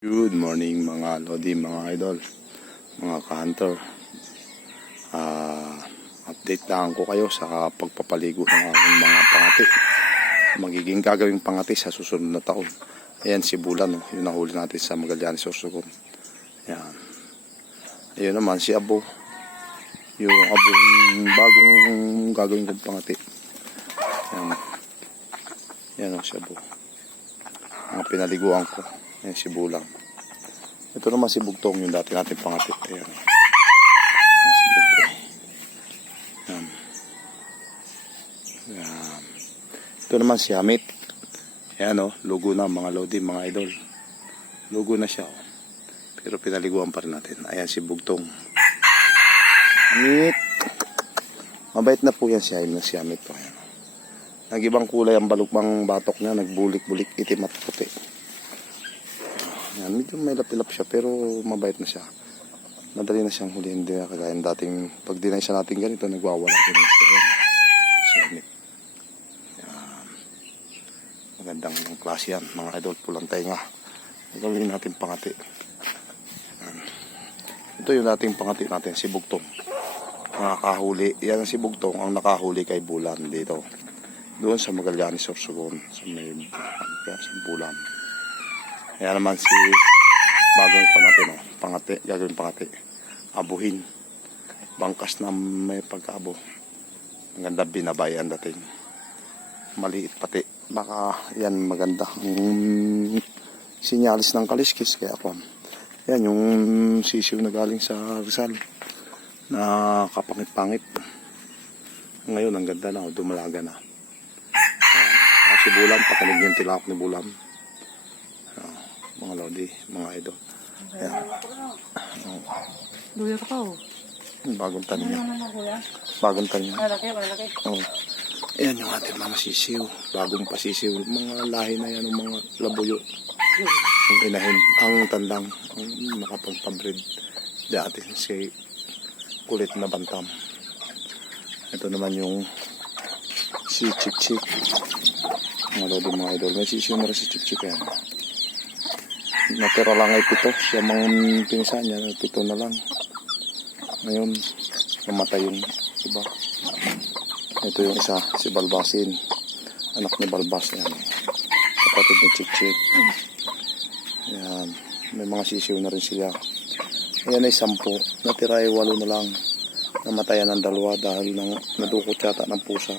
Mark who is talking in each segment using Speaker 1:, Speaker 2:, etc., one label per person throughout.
Speaker 1: Good morning mga Lodi, mga idol, mga ka-hunter. Ah, update lang ko kayo sa pagpapaligo ng aking mga pangati. Magiging gagawing pangati sa susunod na taon. Ayan si Bulan, oh. yun nahuli natin sa Magallanes Sorsogon. Ayan. Ayun naman si Abo. Yung Abo yung bagong gagawin kong pangati. Ayan. Ayan o si Abo. Ang pinaliguan ko. Ayan si Bulang. Ito naman si Bugtong yung dati natin pangati. Ayan. Ayan si Bugtong. Ayan. Ito naman si Hamit. Ayan o, lugo na mga lodi, mga idol. Lugo na siya o. Pero pinaliguan pa rin natin. Ayan si Bugtong. Hamit. Mabait na po yan si Hamit, si Hamit po. Ayan. Nag-ibang kulay ang balukbang batok niya, nagbulik-bulik itim at puti. Yan, medyo may lapilap siya pero mabait na siya. Madali na siyang huli, hindi na kagaya ng dating pag dinay siya natin ganito, nagwawala din ng yan. Sulit. Yan. Magandang klase yan, mga idol pulang tenga. Gawin natin pangati. Yan. Ito yung dating pangati natin, si Bugtong. Nakakahuli, yan si Bugtong ang nakahuli kay Bulan dito. Doon sa Magallanes Sorsogon, sa may sa Bulan. Ayan naman si bagong ko natin, oh, pangati, gagawin pangati. Abuhin. Bangkas na may pagkaabo. Ang ganda binabay ang dating. Maliit pati. Baka yan maganda. Ang sinyalis ng kaliskis kaya ako. Yan yung sisiw na galing sa Rizal na kapangit-pangit. Ngayon ang ganda na, oh, dumalaga na. Ah, si Bulam, pakinig yung tilak ni Bulam mga lodi, mga idol. Ayan. Oh,
Speaker 2: Duyo ka oh.
Speaker 1: bagong tanim.
Speaker 2: Ano?
Speaker 1: Bagong tanim.
Speaker 2: Malaki, malaki.
Speaker 1: Ayan yung ating mga sisiw. Bagong pasisiw. Mga lahi na yan mga labuyo. Ang inahin. Ang tandang. Ang nakapagpabreed. Dati si kulit na bantam. Ito naman yung si Chik Chik. Mga lodi mga idol. May sisiw na rin si Chik Chik yan. Natira lang ay pito. Siya mga pinisa niya. Pito na lang. Ngayon, namatay yung iba. Ito yung isa, si Balbasin. Anak ni Balbas yan. Kapatid ni Chik-Chik. Yan. May mga sisiw na rin sila. Ayan ay sampu. Natira ay walo na lang. Namatayan ng dalawa dahil nang nadukot yata ng pusa.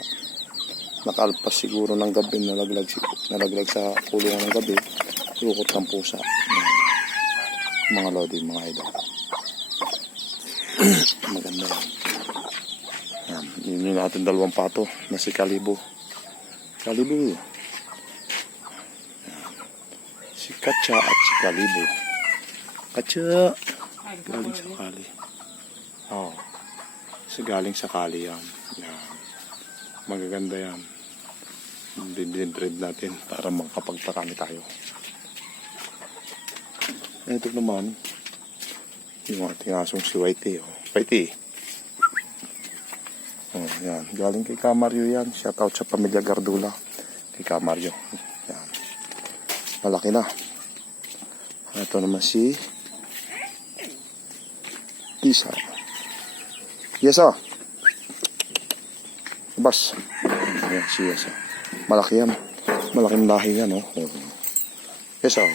Speaker 1: Nakalpas siguro ng gabi, nalaglag, nalaglag sa kulungan ng gabi. Dukot ng pusa. Mga lodi, mga idol. Maganda yan. Yan. Yun yung natin dalawang pato na si Kalibo. Kalibo. Si Katsa at si Kalibo. Katsa. Galing sa kali. Oh. Si galing sa kali yan. Yan. Magaganda yan. Bibinbread natin para makapagtakami tayo. Ito naman, yung ating asong si Whitey. Oh. Whitey. Oh, yan. Galing kay Kamaryo yan. Shout out sa pamilya Gardula. Kay Kamaryo. Yan. Malaki na. Ito naman si Tisa. Yes, ah. Bas. Ayan, si Yes. Malaki yan. Malaking lahi yan. Oh. Yes, ah.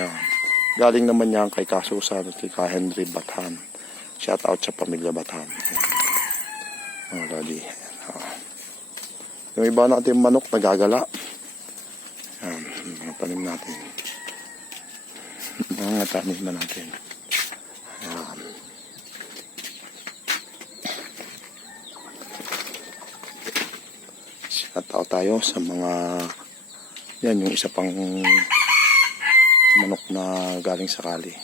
Speaker 1: Yan. Galing naman yan kay Kasusan at kay Ka Henry Bathan. Shout out sa pamilya Bathan. Yan. Mga lodi. Yan, oh. Yung iba natin manok nagagala. Yan. yung Mga tanim natin. Mga tanim na natin. Yan. Shout out tayo sa mga yan yung isa pang manok na galing sa kali.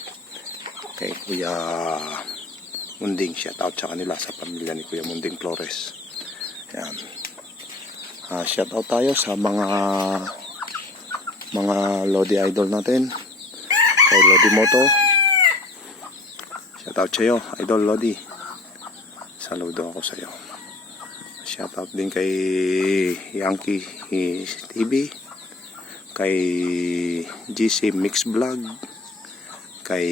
Speaker 1: Kay Kuya Munding shout out sa kanila sa pamilya ni Kuya Munding Flores. Yan. Ah, shout out tayo sa mga mga Lodi idol natin. Kay Lodi Moto. Shout out sa idol Lodi. Saludo ako sa iyo shout out din kay Yankee TV kay GC Mix Vlog kay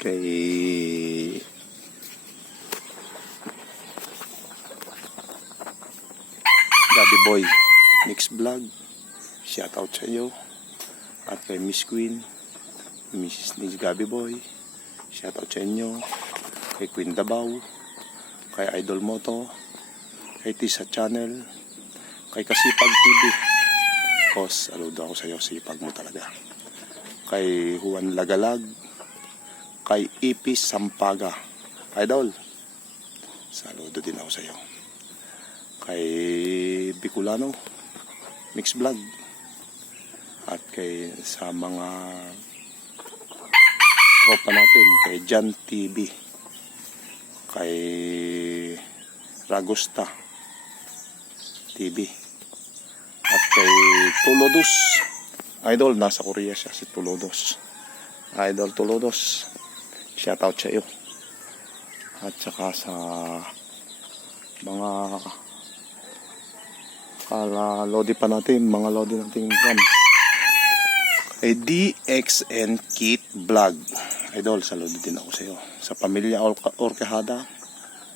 Speaker 1: kay Gabi Boy Mix Vlog. Shout out sa iyo. At kay Miss Queen Mrs. Niz Gabi Boy. Shout out sa inyo. Kay Queen Dabaw kay Idol Moto kay Tisa Channel kay Kasipag TV Boss, saludo ako sa iyo sipag mo talaga. Kay Juan Lagalag kay Ipis Sampaga. Idol saludo din ako sa iyo kay Bicolano Mix Vlog. At kay sa mga tropa natin kay Jan TV kay Ragusta TV at kay Tulodos. Idol nasa Korea siya si Tulodos. Idol Tulodos shout out sa iyo. At saka sa mga kala lodi pa natin mga lodi natin from kay DXN Kit Vlog. Idol saludo din ako sa iyo sa pamilya Orca- Orcahada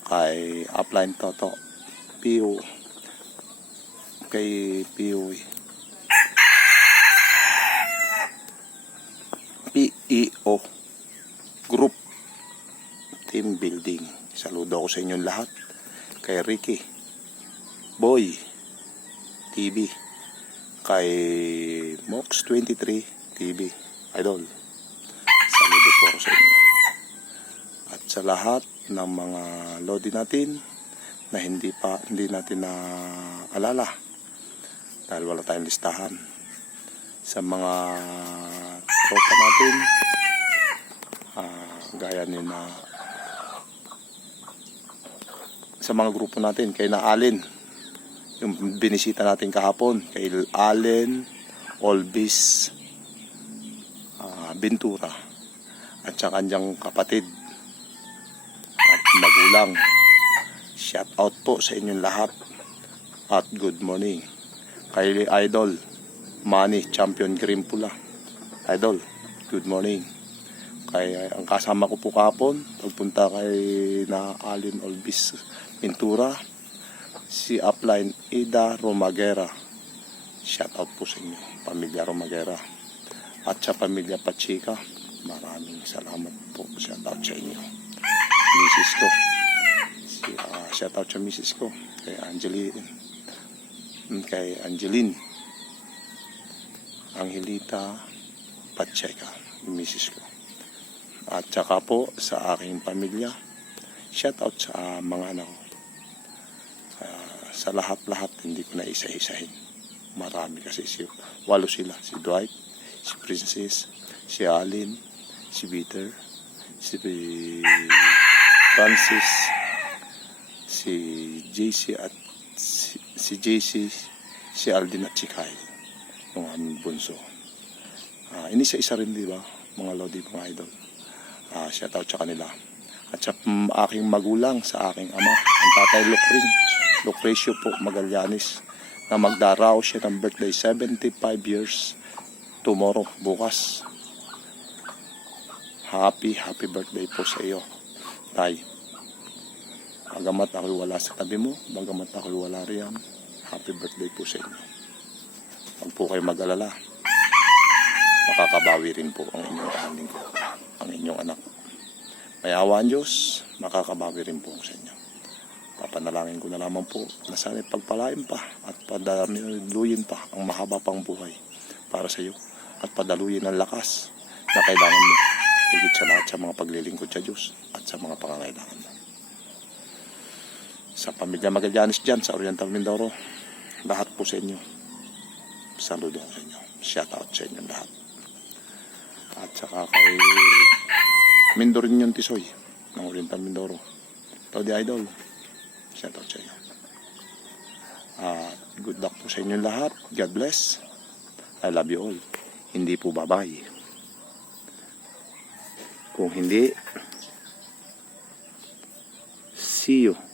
Speaker 1: kay Upline Toto. PO kay PO PEO Group. Team Building. Saludo ako sa inyong lahat. Kay Ricky. Boy. TV kay Mox23 TV Idol saludo po ako sa inyo. At sa lahat ng mga lodi natin na hindi pa hindi natin na alala dahil wala tayong listahan sa mga tropa natin ah, gaya ni na sa mga grupo natin kay na Allen yung binisita natin kahapon kay Allen Olbis Bintura at sa kanyang kapatid at magulang. Shout out po sa inyong lahat at good morning kay Idol Manny Champion Green Pula. Idol good morning. Kay ang kasama ko po kahapon pagpunta kay na Allen Olbis Pintura si upline Ida Romagera. Shout out po sa inyo pamilya Romagera at sa pamilya Pachika maraming salamat po. Shout out sa inyo. Misis ko. Si, ah, shout out sa misis ko kay Angeline. Kay Angeline. Angelita yung misis ko. At saka po sa aking pamilya shout out sa mga anak ko. Ah, sa lahat-lahat hindi ko na isa-isahin. Marami kasi si walo sila si Dwight si Princess si Alin si Peter si Francis si JC at si, si JC si Aldin at si Kyle aming bunso. Ah, inisa-isa rin di ba mga lodi mga idol. Ah, shout out sa kanila. At sa aking magulang sa aking ama ang tatay Lucring Lucrecio po Magallanes na magdaraw siya ng birthday 75 years tomorrow bukas. Happy happy birthday po sa iyo tay. Bagamat ako wala sa tabi mo bagamat ako wala riyan happy birthday po sa inyo. Huwag po kayo mag-alala. Makakabawi rin po ang inyong aning ko ang inyong anak. May awa ang Diyos, makakabawi rin po sa inyo. Papanalangin ko na lamang po na sana pagpalain pa at padaluyin pa ang mahaba pang buhay para sa iyo at padaluyin ang lakas na kailangan mo higit sa lahat sa mga paglilingkod sa Diyos at sa mga pangangailangan mo. Sa pamilya Magallanes dyan sa Oriental Mindoro, lahat po sa inyo. Saludo ako sa inyo. Shout out sa inyo lahat. At saka kay Mindorin yung Tisoy ng Oriental Mindoro. Todi Idol. Shout out sa inyo. At good luck po sa inyo lahat. God bless. I love you all. Hindi po babay. Kung hindi, see you